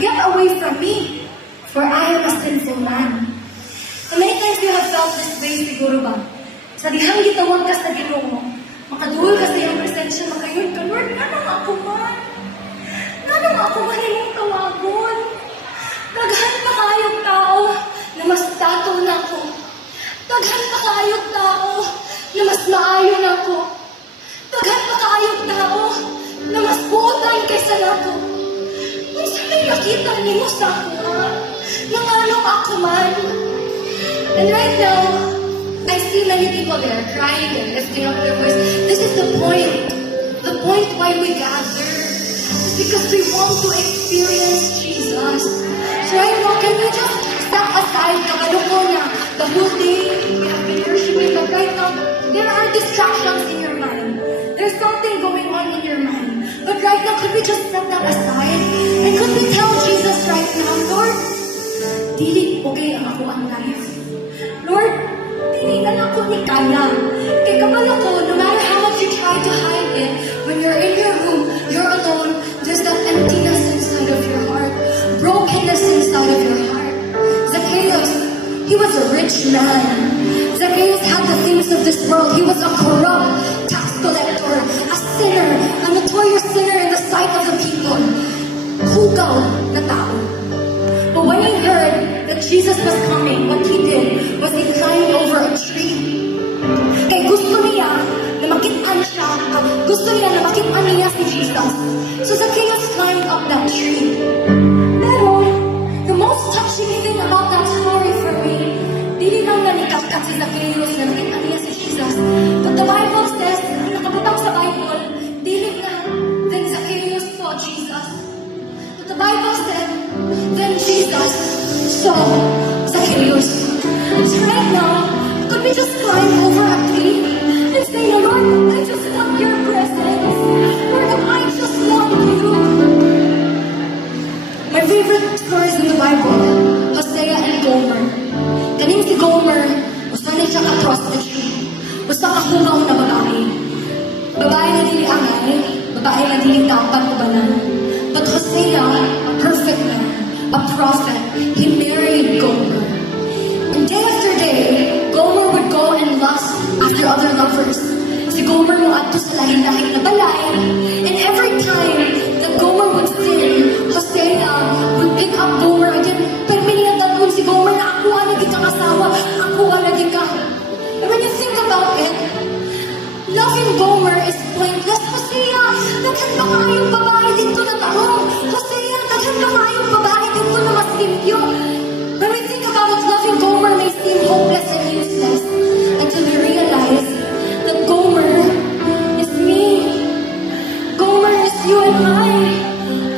Get away from me, for I am a sinful man. So many times you have felt this way siguro ba? Sa dihang gitawag ka sa Ginoo, makaduol ka sa iyang presensya, makayon ka, Lord, anong ako man? Anong ako man imong tawagon? Daghan pa kayong tao na mas tato na ako. Daghan pa kayong tao na mas maayo na ako. Daghan pa kayong tao na mas buotan kaysa nako. Kung saan nakita niyo sa ako, nang anong ako man. And right now, I see many people there crying and lifting up their voice. This is the point. The point why we gather is because we want to experience Jesus. So right now, can we just step aside kabaloko na the whole day we have been worshiping, but right now, there are distractions in your mind. There's something going on in your mind. But right now, could we just step that aside? And could we tell Jesus right now, Lord, dili okay ang ako ang life. Lord, dili na ako ni kaya. Kaya kapag ako, no matter how much you try to hide it, when you're in your room, you're alone, there's that emptiness inside of your heart, brokenness inside of your heart. Zacchaeus, he was a rich man. Zacchaeus had the things of this world. He was a corrupt tax collector, a sinner, a notorious sinner in the sight of the people. Hugaw na tao. But when he heard that Jesus was coming, what he did was he climbed over a tree. Kaya gusto niya na makitaan siya, gusto niya na makitaan niya si Jesus. So Zacchaeus climbed up that tree. Pero, the most touching thing about that story for me, dili lang na nikatkat si Zacchaeus na makitaan niya si Jesus. But the Bible says, nakabutang sa Bible, dili na, then Zacchaeus saw Jesus. But the Bible said, then Jesus saw Zacchaeus. So right now, could we just climb over a tree and say, Lord, I just want your presence. Lord, I just want you. My favorite stories in the Bible, Hosea and Gomer. Kaning si Gomer, basta na siya across the tree. Basta kahugaw na babae. Babae na dili angay, babae na dili dapat ubanan. But Hosea, a perfect man, a prophet, he married Gomer. And day after day, Gomer would go and lust after other lovers. Si Gomer mo ato sa lahin-lahin na balay. And every time that Gomer would sin, Hosea would pick up Gomer again. Pero miniyatan mo si Gomer na ako ang naging kakasawa, ako ang naging ka. And when you think about it, loving Gomer is pointless. Hosea, daghan ba kayong babae dito na tarong? Hosea, daghan ba kayong babae dito na mas limpyo? When we think about it, loving Gomer may seem hopeless and useless until we realize that Gomer is me. Gomer is you and I.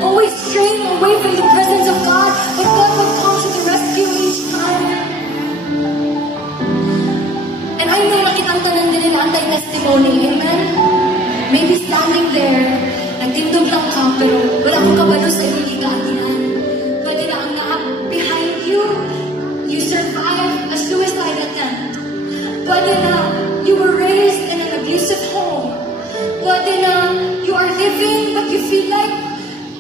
Always straying away from the presence of God, but God will come to the rescue each time. And I know nakitang tanan din nila ang testimony, amen? Maybe standing there, nagtindog lang ka, pero wala kong kabalo sa iyong ligatinan. Pwede na ang naap behind you, you survived a suicide attempt. Pwede na you were raised in an abusive home. Pwede na you are living but you feel like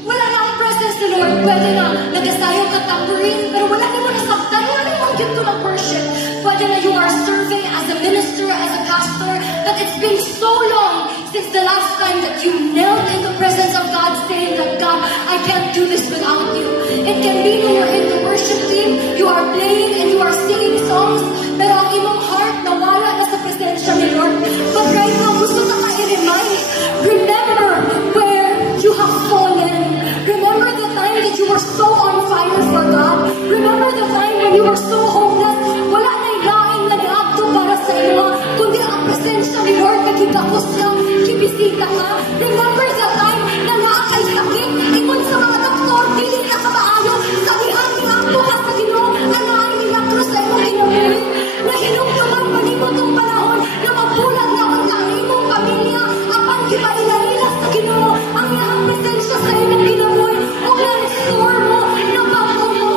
wala na ang presence ni Lord. Pwede na nagasayaw ka tambourine, pero wala ni mo nasaktan, wala ni mo give to mag-worship. Pwede na you are serving as a minister, as a pastor, but it's been so long since the last time that you knelt in the presence of God saying that, God, I can't do this without you. It can be when you're in the worship team, you are playing and you are singing songs, pero ang imong heart nawala na sa presensya ni Lord. But right now, gusto ka i-remind, remember where you have fallen. Remember the time that you were so on fire for God. Remember the time when you were so homeless. Wala na ilaing na niabdo para sa iyo, kundi ang presensya ni Lord nagkikapos niya, kibisita ka. Remember the time na naakay sakit, ikon sa mga doktor, dili ka kabaayo, sabihan niabdo ka sa Ginoo, anaay milagro sa imong kinabuhi. Nahinumduman pa nimo tong panahon na mabulag na ang imong pamilya, apan gipaila-ila sa Ginoo, ang iyang presensya sa imong kinabuhi, o na-restore mo, nabago mo.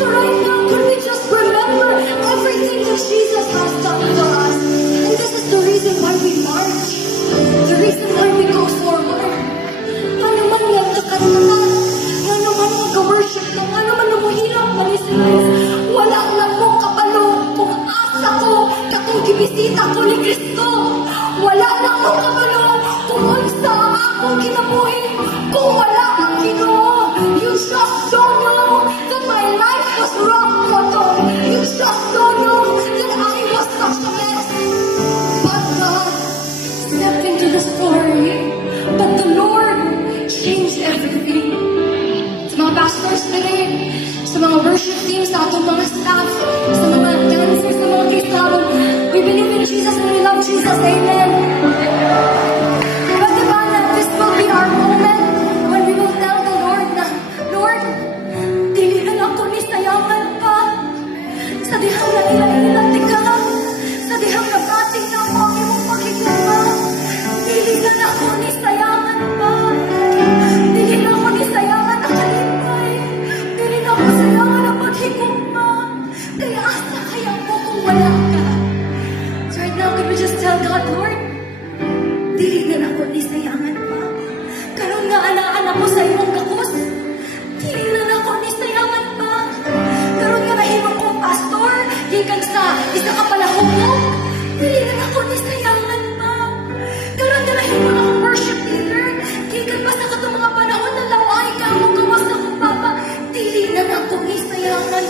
So right now, could we just remember everything that Jesus has done for us? And this is the reason why we march. The reason why we go forward. Spirit, sa mga worship teams, sa atong mga staff, sa mga dancers, sa mga Kristiyano. We believe in Jesus and we love Jesus. Amen. But diba na this will be our moment when we will tell the Lord na, Lord, dili na ako ni sayangan pa. Sa dihang na ilan-ilan di ka. Sa dihang na bating na ako ang iyong pagkikita. Dili na ako ni sayangan pa. Dili na ako ni sayangan na kalipay. Dili na ako sayangan na paghigugma. Kaya asa kaya mo kung wala ka. So right now, could we just tell God, Lord, dili na ako ni sayangan pa. Karon nga anaan ako sa imong kakos. Dili na ako ni sayangan pa. Karon nga nahimo kong pastor, gikan sa isa ka palahubog. Dili na ako ni sayangan pa. Karon nga nahimo na akong worship leader, gikan pa sa katong mga panahon na laway ka mo gawas na kong papa. Dili na ako ni sayangan